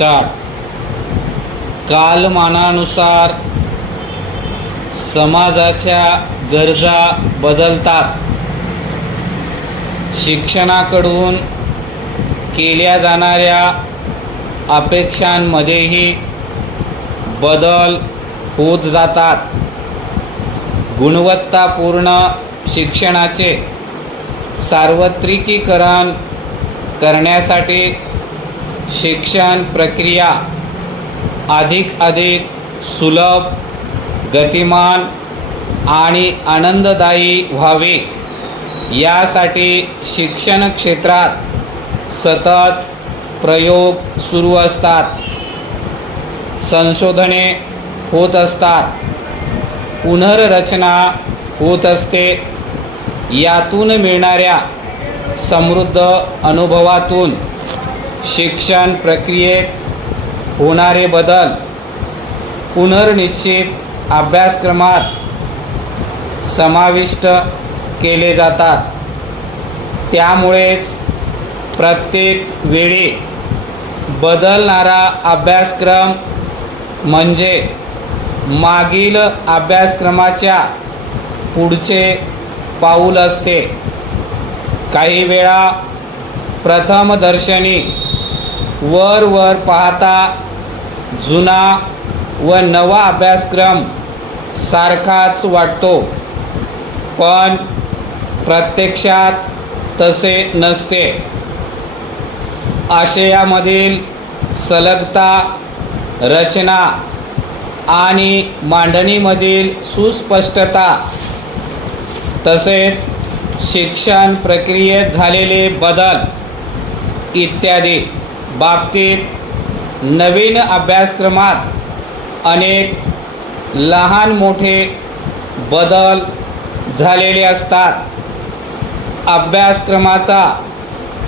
Start. कालमानानुसार समाजाच्या गरजा बदलतात. शिक्षणाकडून केल्या जाणाऱ्या अपेक्षांमध्येही बदल होत जातात. गुणवत्तापूर्ण शिक्षणाचे सार्वत्रिकीकरण करण्यासाठी शिक्षण प्रक्रिया अधिक सुलभ, गतिमान आणि आनंददायी व्हावी यासाठी शिक्षण क्षेत्रात सतत प्रयोग सुरू असतात. संशोधने होत असतात. पुनर्रचना होत असते. यातून मिळणाऱ्या समृद्ध अनुभवातून शिक्षण प्रक्रियेत होणारे बदल पुनर्निश्चित अभ्यासक्रमात समाविष्ट केले जातात. त्यामुळेच प्रत्येक वेळी बदलणारा अभ्यासक्रम म्हणजे मागील अभ्यासक्रमाच्या पुढचे पाऊल असते. काही वेळा प्रथमदर्शनी वर पाहता जुना व नवा अभ्यासक्रम सारखाच वाटतो, पण प्रत्यक्षात तसे नसते. आशयामधील सलगता, रचना आणि मांडणीमधील सुस्पष्टता, तसेच शिक्षण प्रक्रियेत झालेले बदल इत्यादी बाबतीत नवीन अभ्यासक्रमात अनेक लहान मोठे बदल झालेले असतात. अभ्यासक्रमाचा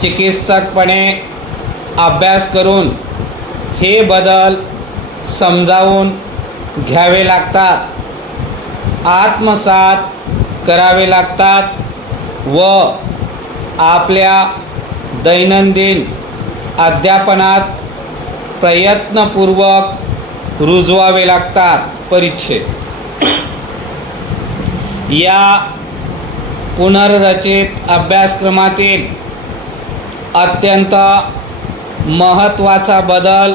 चिकित्सकपणे अभ्यास करून हे बदल समजावून घ्यावे लागतात, आत्मसात करावे लागतात व आपल्या दैनंदिन अध्यापनात प्रयत्नपूर्वक रुजवावे लागतात. परिच्छेद. या पुनर्रचित अभ्यासक्रमातील अत्यंत महत्त्वाचा बदल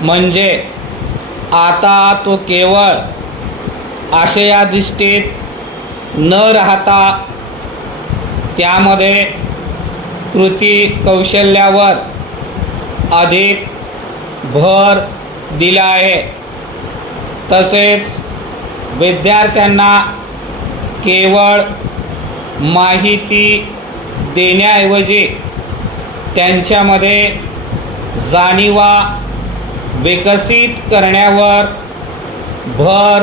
म्हणजे आता तो केवळ आशयाधिष्ठित न राहता त्यामध्ये कृती कौशल्यावर अधिक भर दिला आहे. तसेच विद्यार्थ्यांना केवळ माहिती देण्याऐवजी त्यांच्यामध्ये जाणीवा विकसित करण्यावर भर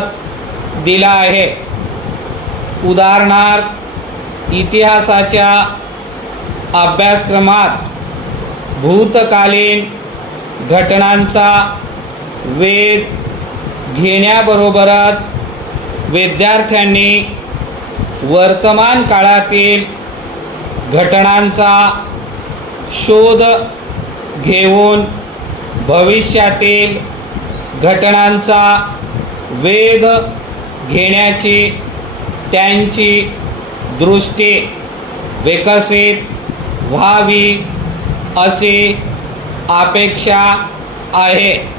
दिला आहे. उदाहरणार्थ, इतिहासाच्या अभ्यासक्रमात भूतकालीन घटनांचा वेध घेण्याबरोबरच विद्यार्थ्यांनी वर्तमान काळातील घटनांचा शोध घेऊन भविष्यातील घटनांचा वेध घेण्याची त्यांची दृष्टी विकसित व्हावी अशी अपेक्षा आहे.